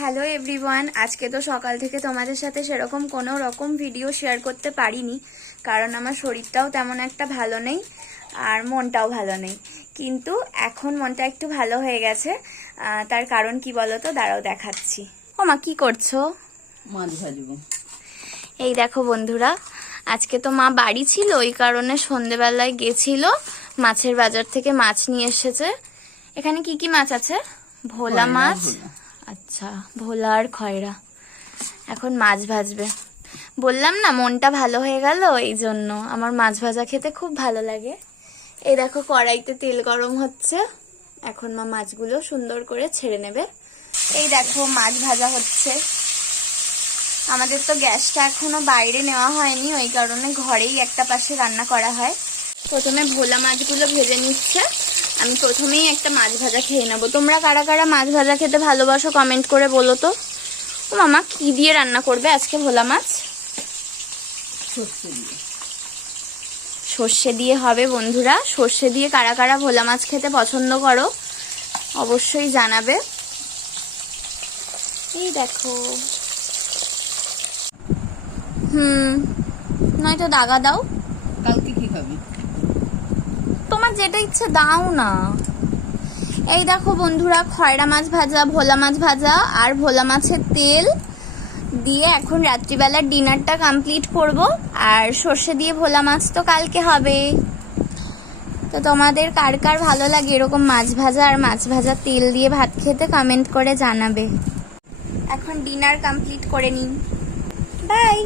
Hello everyone, আজকে তো সকাল থেকে তোমাদের সাথে সেরকম কোনো রকম ভিডিও শেয়ার করতে পারিনি, কারণ আমার শরীরটাও তেমন একটা ভালো নেই আর মনটাও ভালো নেই। কিন্তু এখন মনটা একটু ভালো হয়ে গেছে। তার কারণ কি বলো তো, দাঁড়াও দেখাচ্ছি। ও মা, কি করছো? মাছ ভাজবো। এই দেখো বন্ধুরা, আজকে তো মা বাড়ি ছিল, ওই কারণে সন্ধেবেলায় গেছিল মাছের বাজার থেকে মাছ নিয়ে এসেছে। এখানে কি কি মাছ আছে? ভোলা মাছ। আচ্ছা, ভোলা আর খয়রা। এখন মাছ ভাজবে। বললাম না মনটা ভালো হয়ে গেল, এই জন্য আমার মাছ ভাজা খেতে খুব ভালো লাগে। এই দেখো কড়াইতে তেল গরম হচ্ছে, এখন মা মাছগুলো সুন্দর করে ছেড়ে নেবে। এই দেখো মাছ ভাজা হচ্ছে। আমাদের তো গ্যাসটা এখনো বাইরে নেওয়া হয়নি, ওই কারণে ঘরেই একটা পাশে রান্না করা হয়। প্রথমে ভোলা মাছগুলো ভেজে নিচ্ছে। আমি প্রথমেই একটা মাছ ভাজা খেয়ে নেবো। তোমরা কারা কারা মাছ ভাজা খেতে ভালোবাসো কমেন্ট করে বলো তো। ও মামা, কি দিয়ে রান্না করবে আজকে ভোলা মাছ? সর্ষে দিয়ে হবে বন্ধুরা। সর্ষে দিয়ে কারা কারা ভোলা মাছ খেতে পছন্দ করো অবশ্যই জানাবে। এই দেখো, নয়তো দাগা দাও। কালকে কি খাবি? তোমার যেটা ইচ্ছে দাও না। এই দেখো বন্ধুরা, খয়রা মাছ ভাজা, ভোলা মাছ ভাজা আর ভোলা মাছের তেল দিয়ে এখন রাত্রিবেলার ডিনারটা কমপ্লিট করব। আর সর্ষে দিয়ে ভোলা মাছ তো কালকে হবে। তো তোমাদের কার কার ভালো লাগে এরকম মাছ ভাজা আর মাছ ভাজা তেল দিয়ে ভাত খেতে কমেন্ট করে জানাবে। এখন ডিনার কমপ্লিট করে নিই। বাই।